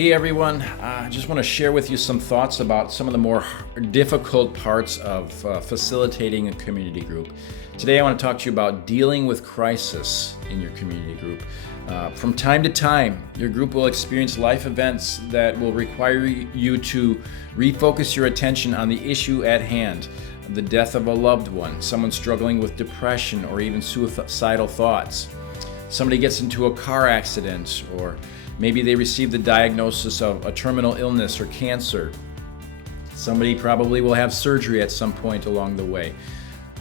Hey everyone, I just want to share with you some thoughts about some of the more difficult parts of facilitating a community group. Today I want to talk to you about dealing with crisis in your community group. From time to time, your group will experience life events that will require you to refocus your attention on the issue at hand. The death of a loved one, someone struggling with depression or even suicidal thoughts. Somebody gets into a car accident, or maybe they receive the diagnosis of a terminal illness or cancer. Somebody probably will have surgery at some point along the way.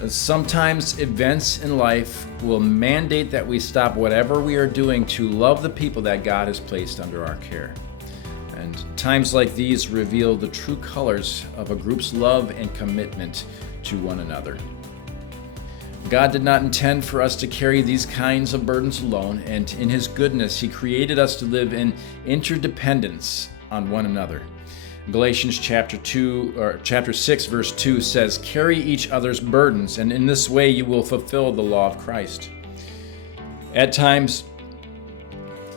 Sometimes events in life will mandate that we stop whatever we are doing to love the people that God has placed under our care. And times like these reveal the true colors of a group's love and commitment to one another. God did not intend for us to carry these kinds of burdens alone, and in His goodness, He created us to live in interdependence on one another. Galatians chapter 6, verse 2 says, "Carry each other's burdens, and in this way you will fulfill the law of Christ." At times,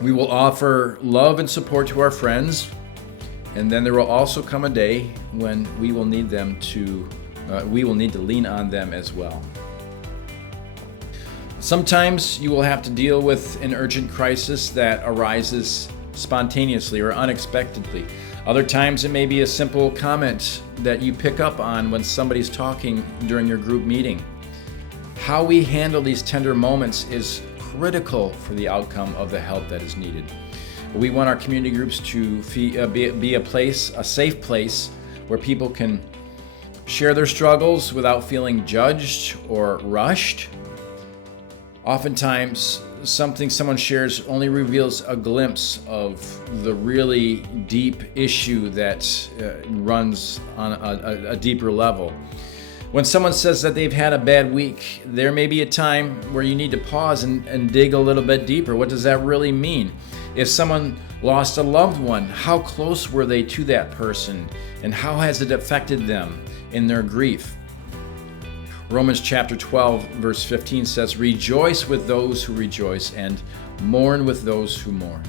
we will offer love and support to our friends, and then there will also come a day when we will need to lean on them as well. Sometimes you will have to deal with an urgent crisis that arises spontaneously or unexpectedly. Other times it may be a simple comment that you pick up on when somebody's talking during your group meeting. How we handle these tender moments is critical for the outcome of the help that is needed. We want our community groups to be a safe place where people can share their struggles without feeling judged or rushed. Oftentimes, something someone shares only reveals a glimpse of the really deep issue that runs on a deeper level. When someone says that they've had a bad week, there may be a time where you need to pause and dig a little bit deeper. What does that really mean? If someone lost a loved one, how close were they to that person, and how has it affected them in their grief? Romans chapter 12, verse 15 says, "Rejoice with those who rejoice and mourn with those who mourn."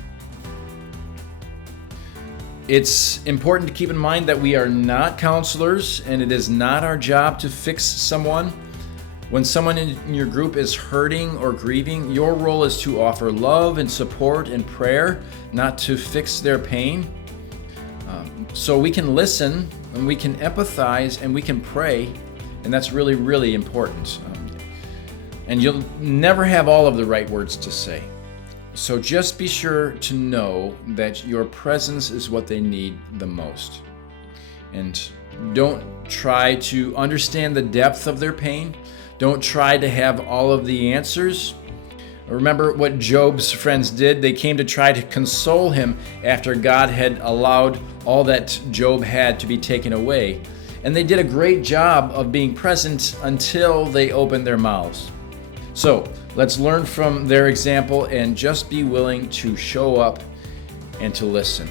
It's important to keep in mind that we are not counselors, and it is not our job to fix someone. When someone in your group is hurting or grieving, your role is to offer love and support and prayer, not to fix their pain. So we can listen, and we can empathize, and we can pray. And that's really, really important. And you'll never have all of the right words to say. So just be sure to know that your presence is what they need the most. And don't try to understand the depth of their pain. Don't try to have all of the answers. Remember what Job's friends did? They came to try to console him after God had allowed all that Job had to be taken away. And they did a great job of being present until they opened their mouths. So let's learn from their example and just be willing to show up and to listen.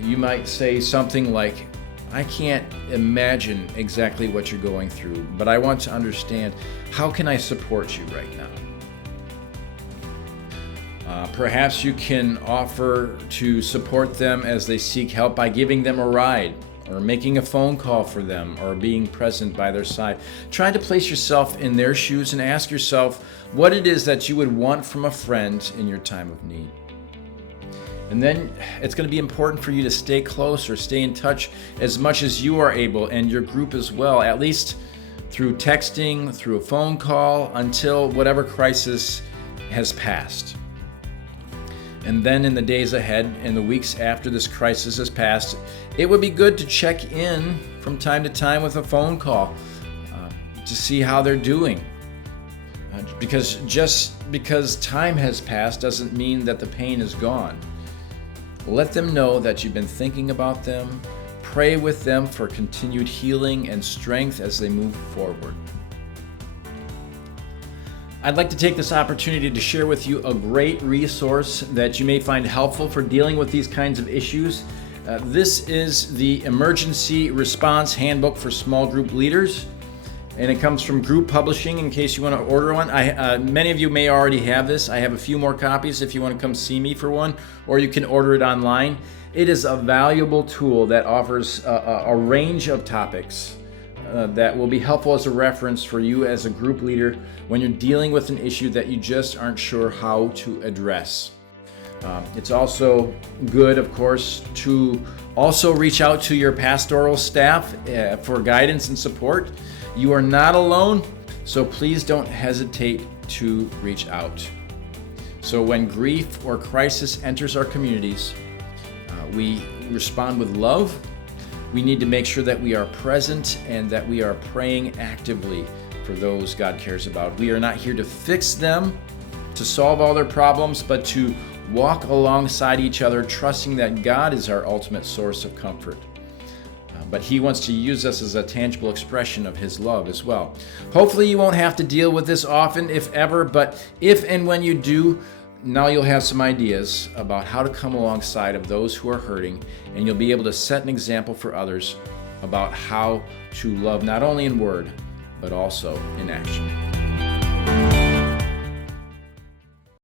You might say something like, "I can't imagine exactly what you're going through, but I want to understand, how can I support you right now?" Perhaps you can offer to support them as they seek help by giving them a ride, or making a phone call for them, or being present by their side. Try to place yourself in their shoes and ask yourself what it is that you would want from a friend in your time of need. And then it's going to be important for you to stay close or stay in touch as much as you are able, and your group as well, at least through texting, through a phone call, until whatever crisis has passed. And then in the days ahead and the weeks after this crisis has passed, it would be good to check in from time to time with a phone call to see how they're doing. Because just because time has passed doesn't mean that the pain is gone. Let them know that you've been thinking about them. Pray with them for continued healing and strength as they move forward. I'd like to take this opportunity to share with you a great resource that you may find helpful for dealing with these kinds of issues. This is the Emergency Response Handbook for Small Group Leaders. and it comes from Group Publishing in case you want to order one. Many of you may already have this. I have a few more copies if you want to come see me for one, or you can order it online. It is a valuable tool that offers a range of topics that will be helpful as a reference for you as a group leader when you're dealing with an issue that you just aren't sure how to address. It's also good, of course, to also reach out to your pastoral staff for guidance and support. You are not alone, so please don't hesitate to reach out. So when grief or crisis enters our communities, we respond with love. We need to make sure that we are present and that we are praying actively for those God cares about. We are not here to fix them, to solve all their problems, but to walk alongside each other, trusting that God is our ultimate source of comfort. But He wants to use us as a tangible expression of His love as well. Hopefully you won't have to deal with this often, if ever, but if and when you do, now you'll have some ideas about how to come alongside of those who are hurting, and you'll be able to set an example for others about how to love not only in word, but also in action.